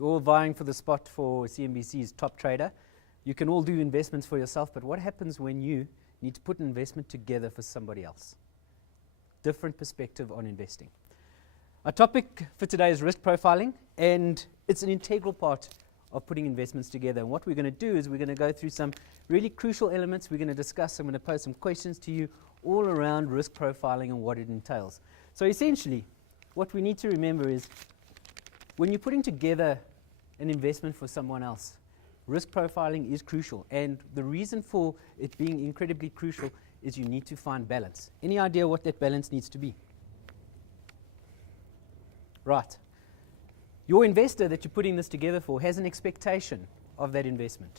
You're all vying for the spot for CNBC's top trader. You can all do investments for yourself, but what happens when you need to put an investment together for somebody else? Different perspective on investing. Our topic for today is risk profiling, and it's an integral part of putting investments together. And what we're going to do is we're going to go through some really crucial elements. We're going to discuss, I'm going to pose some questions to you all around risk profiling and what it entails. So essentially, what we need to remember is when you're putting together an investment for someone else, risk profiling is crucial. And the reason for it being incredibly crucial is you need to find balance. Any idea what that balance needs to be? Right. Your investor that you're putting this together for has an expectation of that investment.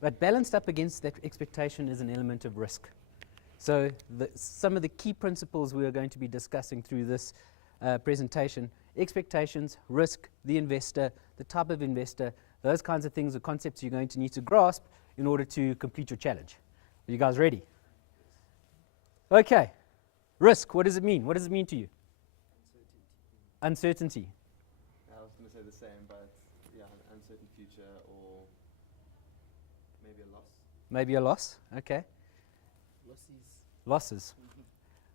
But balanced up against that expectation is an element of risk. So some of the key principles we are going to be discussing through this presentation: expectations, risk, the investor, the type of investor, those kinds of things are concepts you're going to need to grasp in order to complete your challenge. Are you guys ready? Okay. Risk, what does it mean? What does it mean to you? Uncertainty. I was going to say the same, but yeah, an uncertain future or maybe a loss. Maybe a loss, okay. Losses.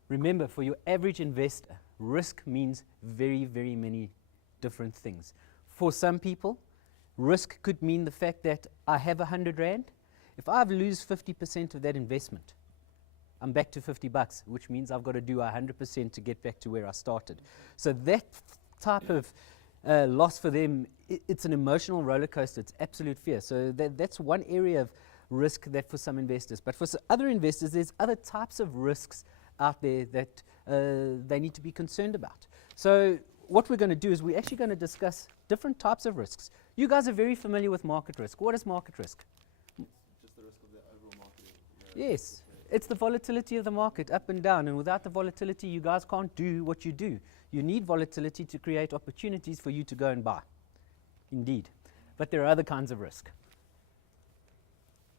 Remember, for your average investor, risk means very, very many different things. For some people, risk could mean the fact that I have 100 Rand. If I lose 50% of that investment, I'm back to $50, which means I've got to do 100% to get back to where I started. So that type of loss for them, it's an emotional roller coaster. It's absolute fear. So that's one area of risk that for some investors. But for other investors, there's other types of risks out there that they need to be concerned about. So what we're going to do is we're actually going to discuss different types of risks. You guys are very familiar with market risk. What is market risk? Just the risk of the overall market. Yes. It's the volatility of the market, up and down, and without the volatility, you guys can't do what you do. You need volatility to create opportunities for you to go and buy. Indeed. But there are other kinds of risk.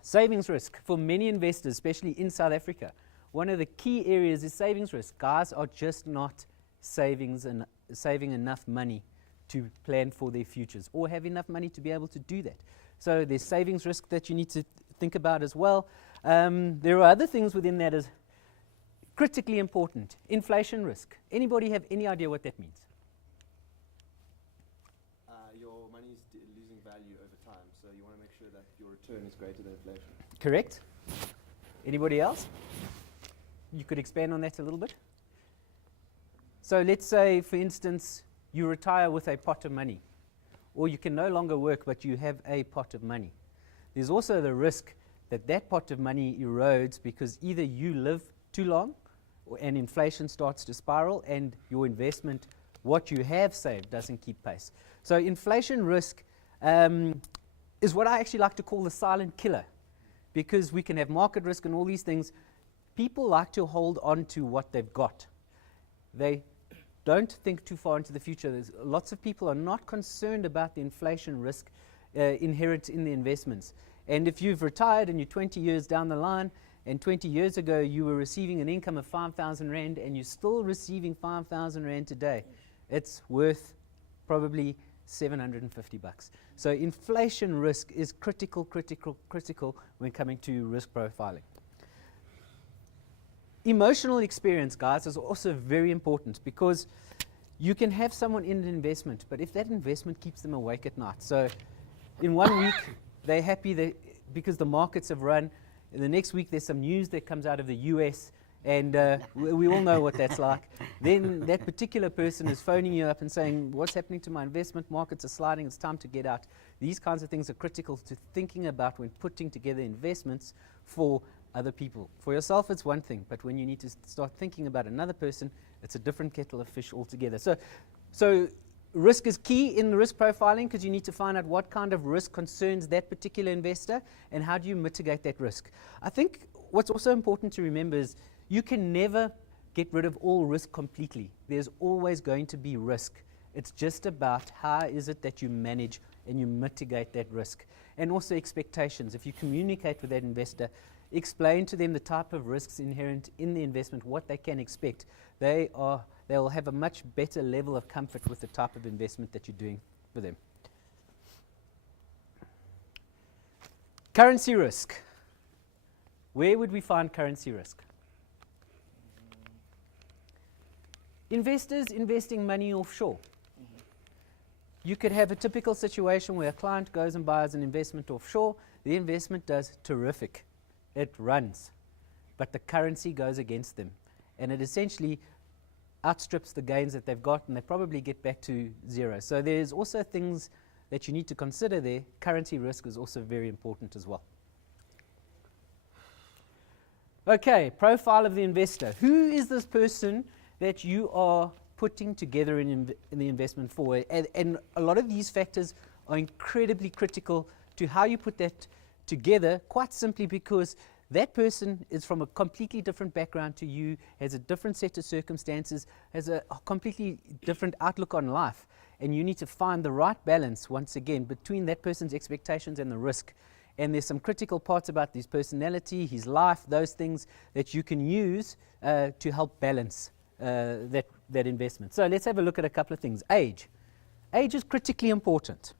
Savings risk. For many investors, especially in South Africa, one of the key areas is savings risk. Guys are just not saving enough money to plan for their futures or have enough money to be able to do that. So there's savings risk that you need to think about as well. There are other things within that as critically important. Inflation risk. Anybody have any idea what that means? Your money is losing value over time, so you want to make sure that your return is greater than inflation. Correct. Anybody else? You could expand on that a little bit. So let's say, for instance, you retire with a pot of money, or you can no longer work, but you have a pot of money. There's also the risk that that pot of money erodes because either you live too long and inflation starts to spiral and your investment, what you have saved, doesn't keep pace. So inflation risk is what I actually like to call the silent killer, because we can have market risk and all these things. People like to hold on to what they've got. They don't think too far into the future. Lots of people are not concerned about the inflation risk inherent in the investments. And if you've retired and you're 20 years down the line, and 20 years ago you were receiving an income of 5,000 Rand and you're still receiving 5,000 Rand today, it's worth probably $750. So inflation risk is critical when coming to risk profiling. Emotional experience, guys, is also very important, because you can have someone in an investment, but if that investment keeps them awake at night. So in 1 week, they're happy because the markets have run. In the next week, there's some news that comes out of the US, and we all know what that's like. Then that particular person is phoning you up and saying, what's happening to my investment? Markets are sliding. It's time to get out. These kinds of things are critical to thinking about when putting together investments for other people. For yourself, it's one thing, but when you need to start thinking about another person, it's a different kettle of fish altogether. So risk is key in the risk profiling, because you need to find out what kind of risk concerns that particular investor and how do you mitigate that risk. I think what's also important to remember is you can never get rid of all risk completely. There's always going to be risk. It's just about how is it that you manage and you mitigate that risk. And also expectations. If you communicate with that investor, explain to them the type of risks inherent in the investment, what they can expect. They'll have a much better level of comfort with the type of investment that you're doing for them. Currency risk. Where would we find currency risk? Investors investing money offshore. You could have a typical situation where a client goes and buys an investment offshore. The investment does terrific. It runs. But the currency goes against them. And it essentially outstrips the gains that they've got, and they probably get back to zero. So there's also things that you need to consider there. Currency risk is also very important as well. Okay, profile of the investor. Who is this person that you are putting together in the investment for? And a lot of these factors are incredibly critical to how you put that together, quite simply because that person is from a completely different background to you, has a different set of circumstances, has a completely different outlook on life. And you need to find the right balance, once again, between that person's expectations and the risk. And there's some critical parts about his personality, his life, those things that you can use to help balance that investment. So let's have a look at a couple of things. Age. Age is critically important.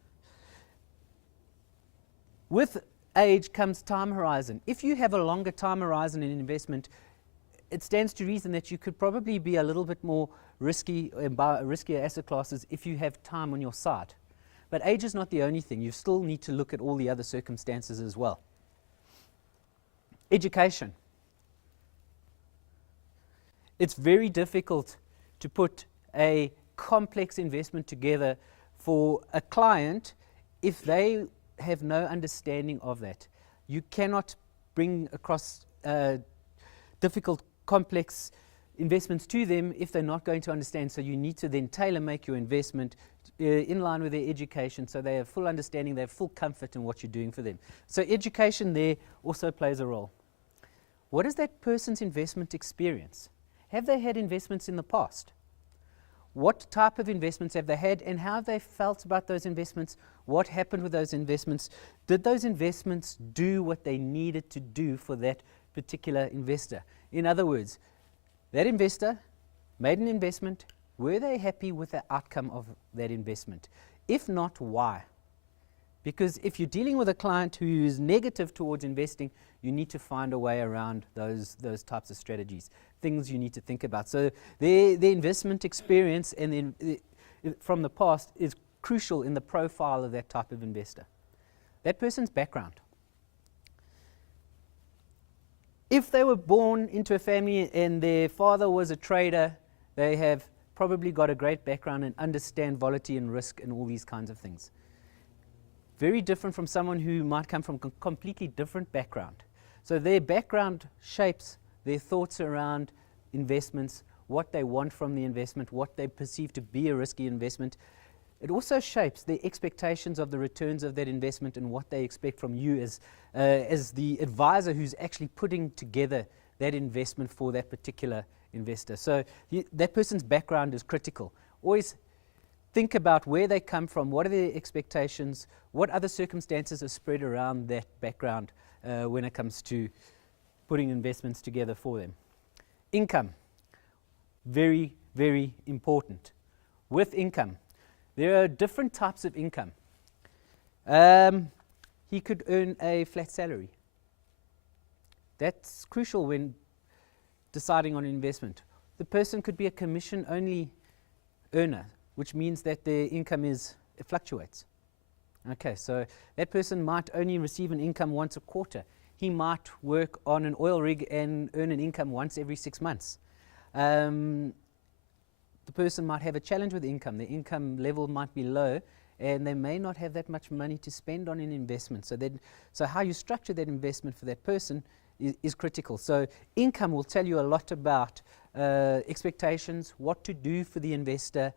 With age comes time horizon. If you have a longer time horizon in investment, it stands to reason that you could probably be a little bit more risky and buy riskier asset classes if you have time on your side. But age is not the only thing. You still need to look at all the other circumstances as well. Education. It's very difficult to put a complex investment together for a client if they have no understanding of that. You cannot bring across difficult, complex investments to them if they're not going to understand. So you need to then tailor make your investment in line with their education, so they have full understanding, they have full comfort in what you're doing for them. So education there also plays a role. What is that person's investment experience? Have they had investments in the past? What type of investments have they had, and how have they felt about those investments? What happened with those investments? Did those investments do what they needed to do for that particular investor? In other words, that investor made an investment. Were they happy with the outcome of that investment? If not, why? Because if you're dealing with a client who is negative towards investing, you need to find a way around those types of strategies, things you need to think about. So the investment experience and from the past is crucial in the profile of that type of investor. That person's background. If they were born into a family and their father was a trader, they have probably got a great background and understand volatility and risk and all these kinds of things. Very different from someone who might come from a completely different background. So their background shapes their thoughts around investments, what they want from the investment, what they perceive to be a risky investment. It also shapes their expectations of the returns of that investment and what they expect from you as the advisor who's actually putting together that investment for that particular investor. So that person's background is critical. Always think about where they come from, what are their expectations, what other circumstances are spread around that background when it comes to putting investments together for them. Income, very, very important. With income, there are different types of income. He could earn a flat salary. That's crucial when deciding on an investment. The person could be a commission-only earner, which means that their income it fluctuates. Okay, so that person might only receive an income once a quarter. He might work on an oil rig and earn an income once every 6 months. The person might have a challenge with income. The income level might be low, and they may not have that much money to spend on an investment. So how you structure that investment for that person is critical. So income will tell you a lot about expectations, what to do for the investor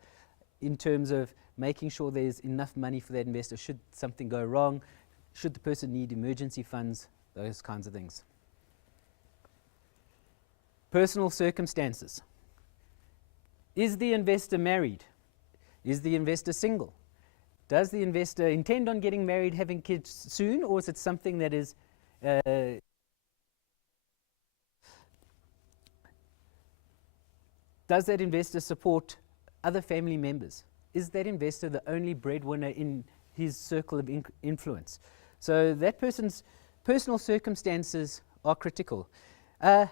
in terms of making sure there's enough money for that investor should something go wrong, should the person need emergency funds, those kinds of things. Personal circumstances. Is the investor married? Is the investor single? Does the investor intend on getting married, having kids soon, or is it something that is does that investor support other family members? Is that investor the only breadwinner in his circle of influence? So that person's personal circumstances are critical.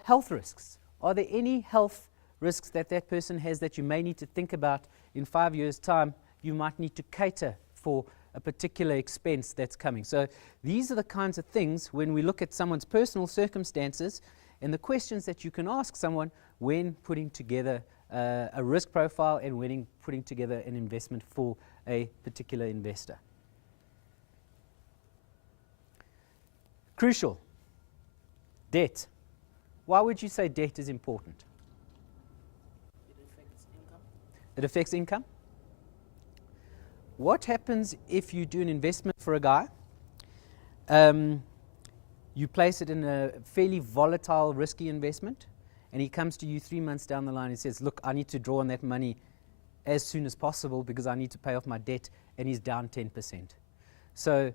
Health risks. Are there any health risks that that person has that you may need to think about in 5 years' time? You might need to cater for a particular expense that's coming. So these are the kinds of things when we look at someone's personal circumstances and the questions that you can ask someone when putting together a risk profile and when putting together an investment for a particular investor. Crucial. Debt. Why would you say debt is important? It affects income. It affects income. What happens if you do an investment for a guy? You place it in a fairly volatile, risky investment, and he comes to you 3 months down the line and says, look, I need to draw on that money as soon as possible because I need to pay off my debt, and he's down 10%. So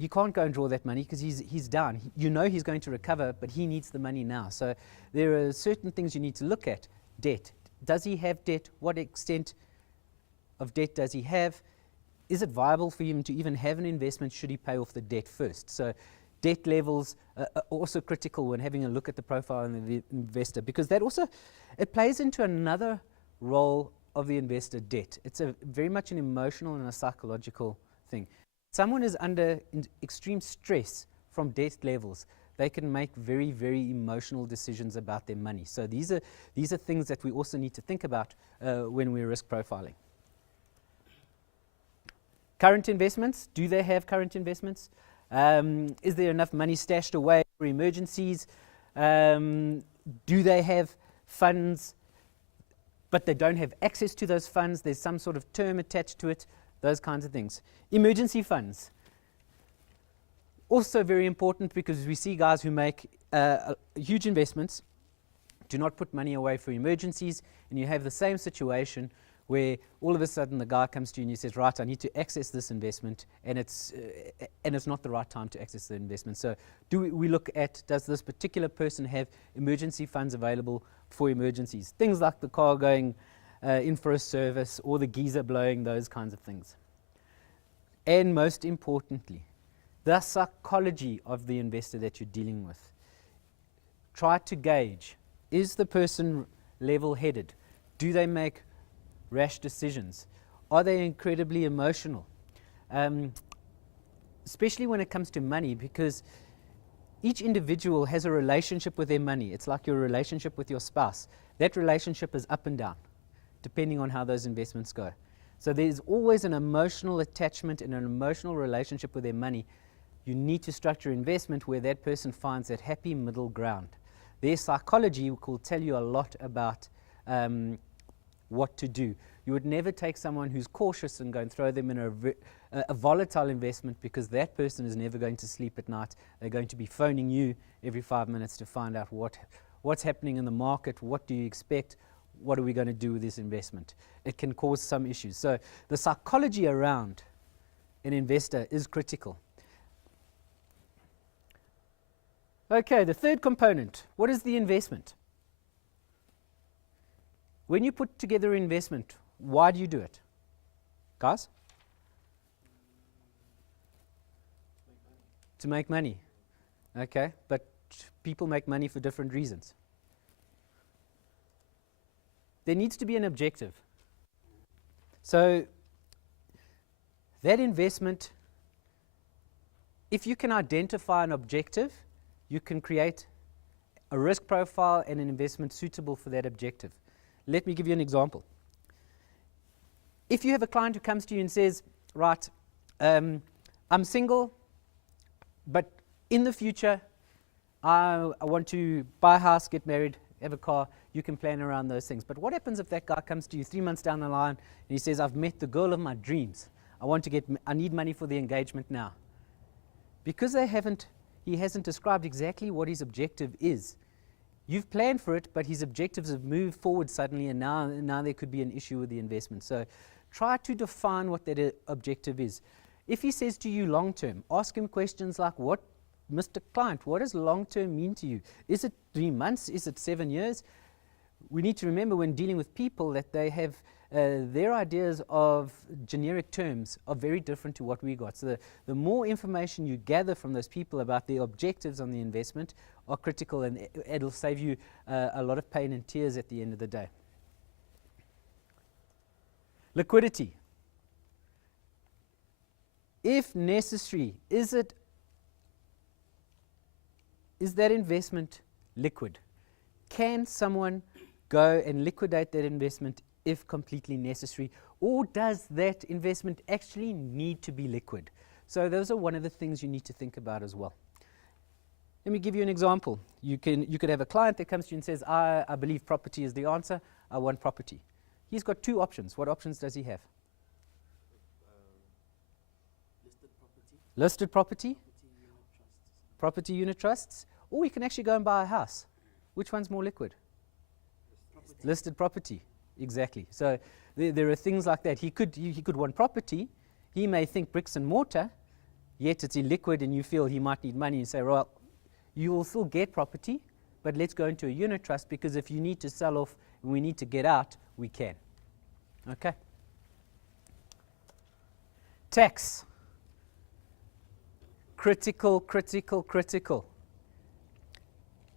you can't go and draw that money because he's down. You know he's going to recover, but he needs the money now. So there are certain things you need to look at. Debt. Does he have debt? What extent of debt does he have? Is it viable for him to even have an investment? Should he pay off the debt first? So debt levels are also critical when having a look at the profile of the investor, because that also, it plays into another role of the investor, debt. It's very much an emotional and a psychological thing. Someone is under extreme stress from debt levels. They can make very, very emotional decisions about their money. So these are things that we also need to think about when we're risk profiling. Current investments. Do they have current investments? Is there enough money stashed away for emergencies? Do they have funds, but they don't have access to those funds? There's some sort of term attached to it, those kinds of things. Emergency funds. Also very important, because we see guys who make huge investments, do not put money away for emergencies, and you have the same situation where all of a sudden the guy comes to you and he says, right, I need to access this investment, and it's not the right time to access the investment. So do we look at, does this particular person have emergency funds available for emergencies? Things like the car going in for a service or the geyser blowing, those kinds of things. And most importantly, the psychology of the investor that you're dealing with. Try to gauge, is the person level-headed? Do they make rash decisions? Are they incredibly emotional? Especially when it comes to money, because each individual has a relationship with their money. It's like your relationship with your spouse. That relationship is up and down, depending on how those investments go. So there's always an emotional attachment and an emotional relationship with their money. You need to structure investment where that person finds that happy middle ground. Their psychology will tell you a lot about what to do. You would never take someone who's cautious and go and throw them in a volatile investment, because that person is never going to sleep at night. They're going to be phoning you every 5 minutes to find out what's happening in the market, what do you expect, what are we going to do with this investment. It can cause some issues. So the psychology around an investor is critical. Okay, the third component, what is the investment? When you put together an investment, why do you do it? Guys? To make money. Okay, but people make money for different reasons. There needs to be an objective. So that investment, if you can identify an objective, you can create a risk profile and an investment suitable for that objective. Let me give you an example. If you have a client who comes to you and says, right, I'm single, but in the future, I want to buy a house, get married, have a car, you can plan around those things. But what happens if that guy comes to you 3 months down the line and he says, I've met the girl of my dreams. I need money for the engagement now. Because he hasn't described exactly what his objective is. You've planned for it, but his objectives have moved forward suddenly, and now there could be an issue with the investment. So try to define what that objective is. If he says to you long term, ask him questions like, Mr. Client, what does long term mean to you? Is it 3 months? Is it 7 years? We need to remember when dealing with people that they have their ideas of generic terms are very different to what we got. So the more information you gather from those people about their objectives on the investment are critical, and it'll save you a lot of pain and tears at the end of the day. Liquidity. If necessary, is that investment liquid? Can someone go and liquidate that investment if completely necessary, or does that investment actually need to be liquid? So those are one of the things you need to think about as well. Let me give you an example. You could have a client that comes to you and says, I believe property is the answer. I want property. He's got two options. What options does he have? Listed property. Listed property, Property property unit unit trusts. trusts, or you can actually go and buy a house. Which one's more liquid? Property. Listed property, exactly. So there are things like that. He could want property. He may think bricks and mortar, yet it's illiquid, and you feel he might need money. You say, well, you will still get property, but let's go into a unit trust, because if you need to sell off and we need to get out, we can. Okay. Tax. Critical, critical, critical.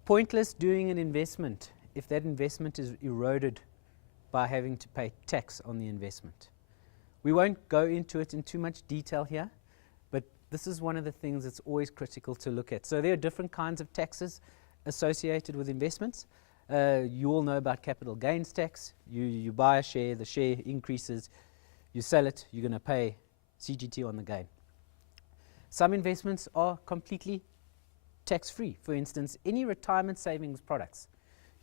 Pointless doing an investment if that investment is eroded by having to pay tax on the investment. We won't go into it in too much detail here, but this is one of the things that's always critical to look at. So there are different kinds of taxes associated with investments. You all know about capital gains tax. You buy a share, the share increases, you sell it, you're going to pay CGT on the gain. Some investments are completely tax-free. For instance, any retirement savings products.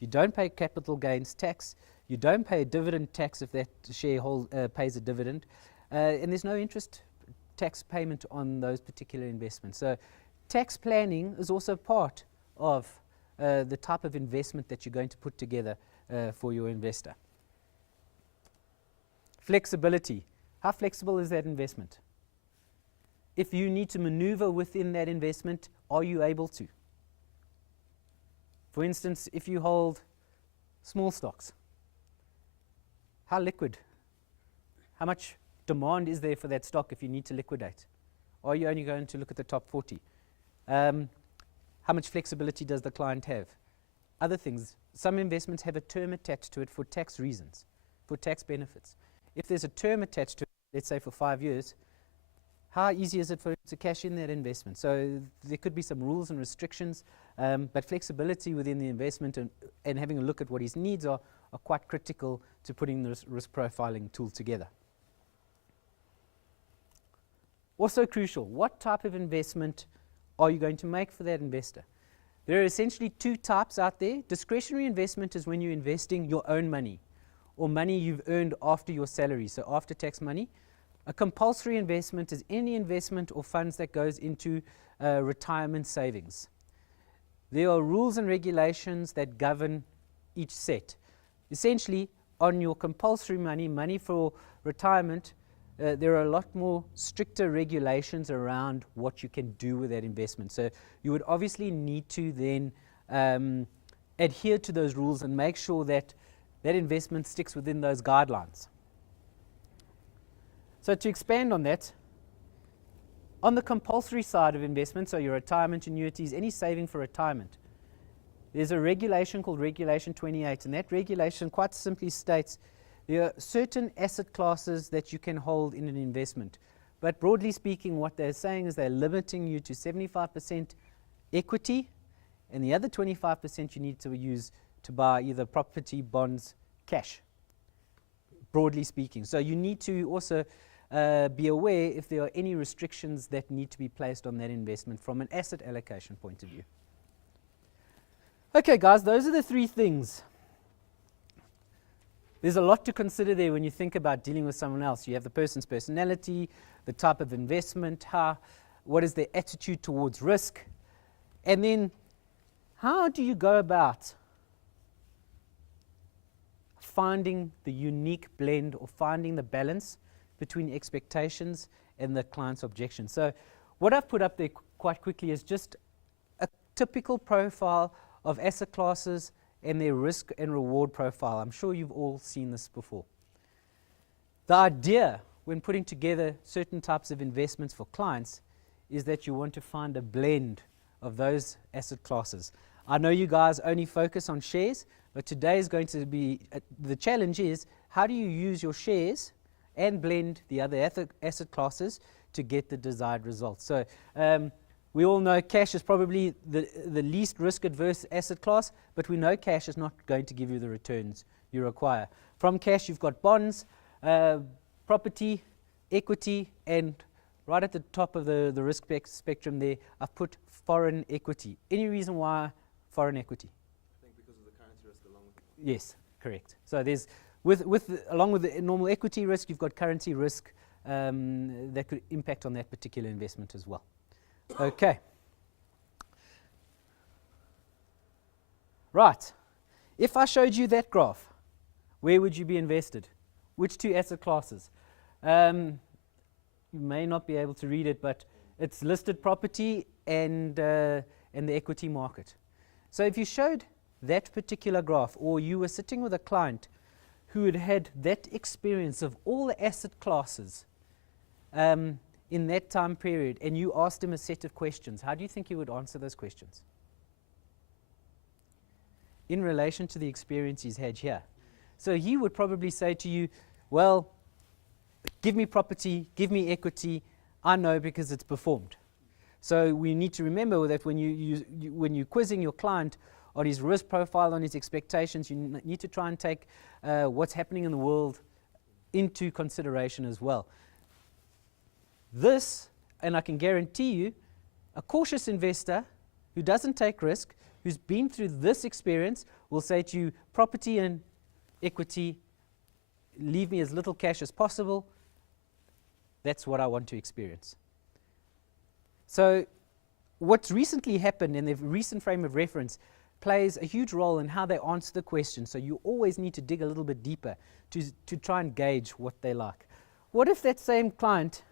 You don't pay capital gains tax, you don't pay a dividend tax if that shareholder pays a dividend, and there's no interest tax payment on those particular investments. So tax planning is also part of the type of investment that you're going to put together for your investor. Flexibility. How flexible is that investment? If you need to maneuver within that investment, are you able to? For instance, if you hold small stocks, how liquid? How much demand is there for that stock if you need to liquidate? Or are you only going to look at the top 40? How much flexibility does the client have? Other things. Some investments have a term attached to it for tax reasons, for tax benefits. If there's a term attached to it, let's say for 5 years, how easy is it for him to cash in that investment? So there could be some rules and restrictions, but flexibility within the investment and having a look at what his needs are quite critical to putting the risk profiling tool together. Also crucial, what type of investment are you going to make for that investor? There are essentially two types out there. Discretionary investment is when you're investing your own money or money you've earned after your salary, so after tax money. A compulsory investment is any investment or funds that goes into retirement savings. There are rules and regulations that govern each set. Essentially, on your compulsory money for retirement, there are a lot more stricter regulations around what you can do with that investment. So you would obviously need to then adhere to those rules and make sure that that investment sticks within those guidelines. So to expand on that, on the compulsory side of investment, so your retirement annuities, any saving for retirement, there's a regulation called Regulation 28, and that regulation quite simply states there are certain asset classes that you can hold in an investment. But broadly speaking, what they're saying is they're limiting you to 75% equity, and the other 25% you need to use to buy either property, bonds, cash, broadly speaking. So you need to also be aware if there are any restrictions that need to be placed on that investment from an asset allocation point of view. Okay, guys, those are the three things. There's a lot to consider there when you think about dealing with someone else. You have the person's personality, the type of investment, what is their attitude towards risk, and then how do you go about finding the unique blend or finding the balance between expectations and the client's objections. So what I've put up there quite quickly is just a typical profile of asset classes and their risk and reward profile. I'm sure you've all seen this before. The idea when putting together certain types of investments for clients is that you want to find a blend of those asset classes. I know you guys only focus on shares, but today is going to be, the challenge is, how do you use your shares and blend the other asset classes to get the desired results? So we all know cash is probably the least risk-adverse asset class, but we know cash is not going to give you the returns you require. From cash, you've got bonds, property, equity, and right at the top of the risk spectrum there, I've put foreign equity. Any reason why foreign equity? I think because of the currency risk along with it. Yes, correct. So there's, along with the normal equity risk, you've got currency risk that could impact on that particular investment as well. Okay. Right. If I showed you that graph, where would you be invested? Which two asset classes? You may not be able to read it, but it's listed property and the equity market. So if you showed that particular graph, or you were sitting with a client who had had that experience of all the asset classes in that time period, and you asked him a set of questions, how do you think he would answer those questions in relation to the experience he's had here? So he would probably say to you, well, give me property, give me equity, I know because it's performed. So we need to remember that when you're quizzing your client on his risk profile, on his expectations, you need to try and take what's happening in the world into consideration as well. This, and I can guarantee you, a cautious investor who doesn't take risk, who's been through this experience, will say to you, property and equity, leave me as little cash as possible. That's what I want to experience. So what's recently happened in the recent frame of reference plays a huge role in how they answer the question. So you always need to dig a little bit deeper to try and gauge what they like. What if that same client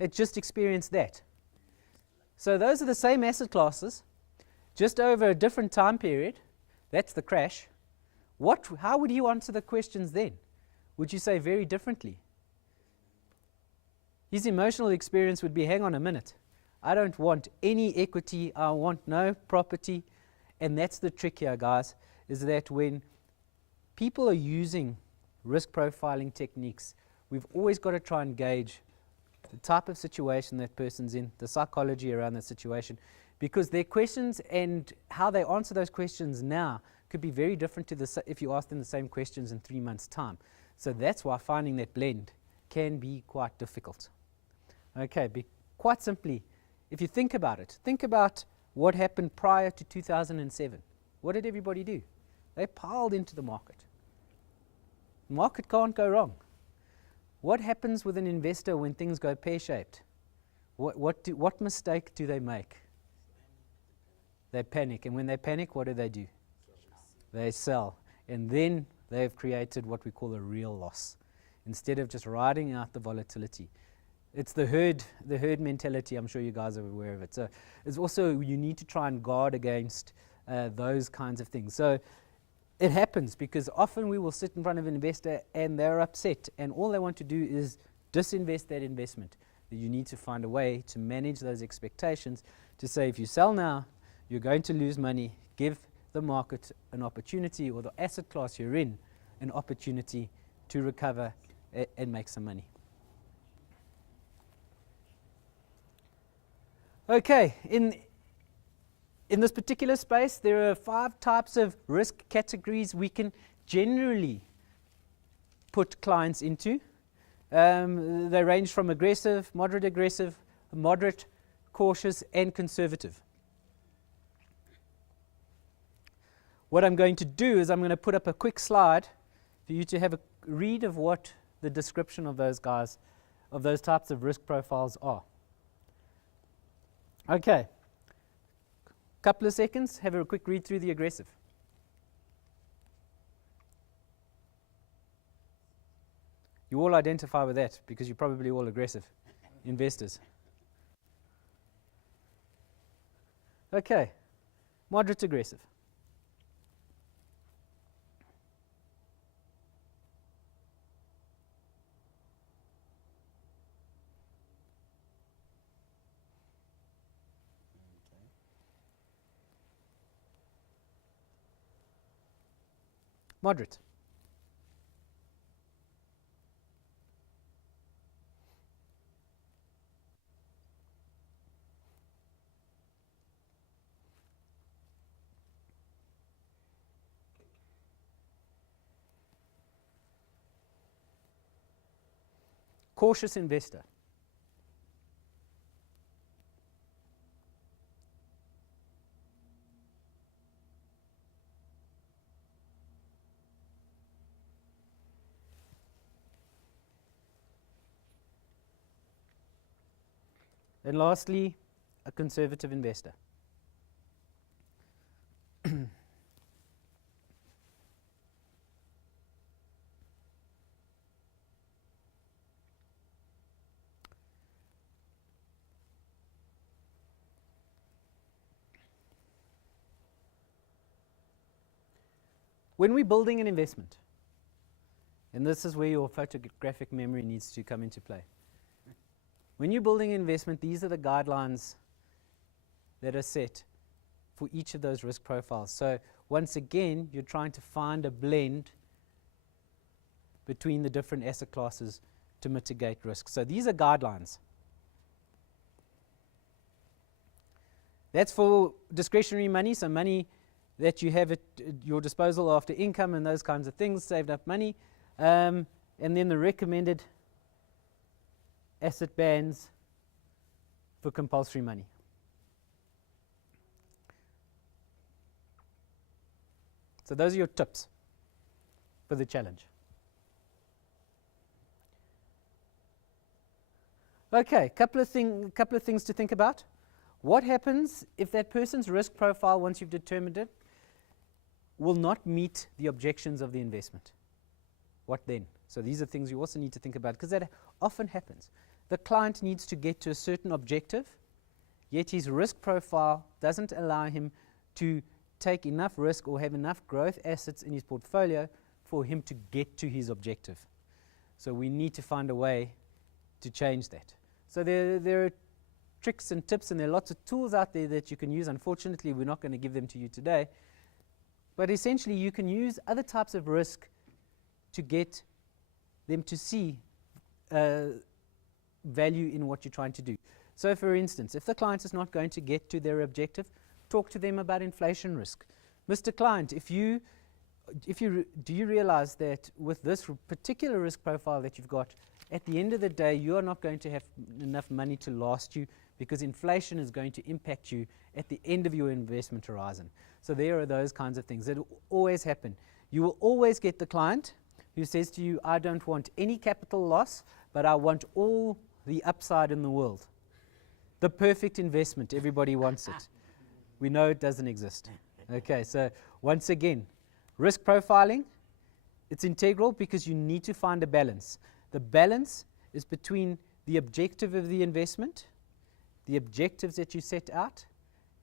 had just experienced that? So those are the same asset classes, just over a different time period. That's the crash. How would you answer the questions then? Would you say very differently? His emotional experience would be, hang on a minute, I don't want any equity, I want no property. And that's the trick here, guys, is that when people are using risk profiling techniques, we've always got to try and gauge the type of situation that person's in, the psychology around that situation, because their questions and how they answer those questions now could be very different to if you ask them the same questions in 3 months' time. So that's why finding that blend can be quite difficult. Okay, quite simply, if you think about it, think about what happened prior to 2007. What did everybody do? They piled into the market. The market can't go wrong. What happens with an investor when things go pear-shaped? What mistake do they make? They panic. And when they panic, what do? They sell. And then they've created what we call a real loss, instead of just riding out the volatility. It's the herd mentality. I'm sure you guys are aware of it. So it's also, you need to try and guard against those kinds of things. So it happens because often we will sit in front of an investor and they're upset, and all they want to do is disinvest that investment. You need to find a way to manage those expectations, to say if you sell now, you're going to lose money. Give the market an opportunity, or the asset class you're in an opportunity to recover and make some money. Okay, in this particular space, there are 5 types of risk categories we can generally put clients into. They range from aggressive, moderate, cautious, and conservative. What I'm going to do is I'm going to put up a quick slide for you to have a read of what the description of those guys, of those types of risk profiles are. Okay, couple of seconds, have a quick read through the aggressive. You all identify with that because you're probably all aggressive investors. Okay, moderate aggressive. Moderate. Cautious investor. And lastly, a conservative investor. When we're building an investment, and this is where your photographic memory needs to come into play. When you're building an investment, these are the guidelines that are set for each of those risk profiles. So once again, you're trying to find a blend between the different asset classes to mitigate risk. So these are guidelines. That's for discretionary money, so money that you have at your disposal after income and those kinds of things, saved up money. And then the recommended asset bands for compulsory money. So those are your tips for the challenge. Okay, couple of things to think about. What happens if that person's risk profile, once you've determined it, will not meet the objections of the investment? What then? So these are things you also need to think about, because that often happens. The client needs to get to a certain objective, yet his risk profile doesn't allow him to take enough risk or have enough growth assets in his portfolio for him to get to his objective. So we need to find a way to change that. So there are tricks and tips, and there are lots of tools out there that you can use. Unfortunately, we're not going to give them to you today. But essentially, you can use other types of risk to get them to see value in what you're trying to do. So for instance, if the client is not going to get to their objective, talk to them about inflation risk. Mr. Client, do you realize that with this particular risk profile that you've got, at the end of the day, you are not going to have enough money to last you, because inflation is going to impact you at the end of your investment horizon. So there are those kinds of things that always happen. You will always get the client who says to you, I don't want any capital loss, but I want all the upside in the world. The perfect investment, everybody wants it. We know it doesn't exist. Okay, so once again, risk profiling, it's integral because you need to find a balance. The balance is between the objective of the investment, the objectives that you set out,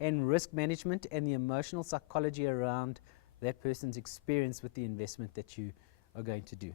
and risk management and the emotional psychology around that person's experience with the investment that you are going to do.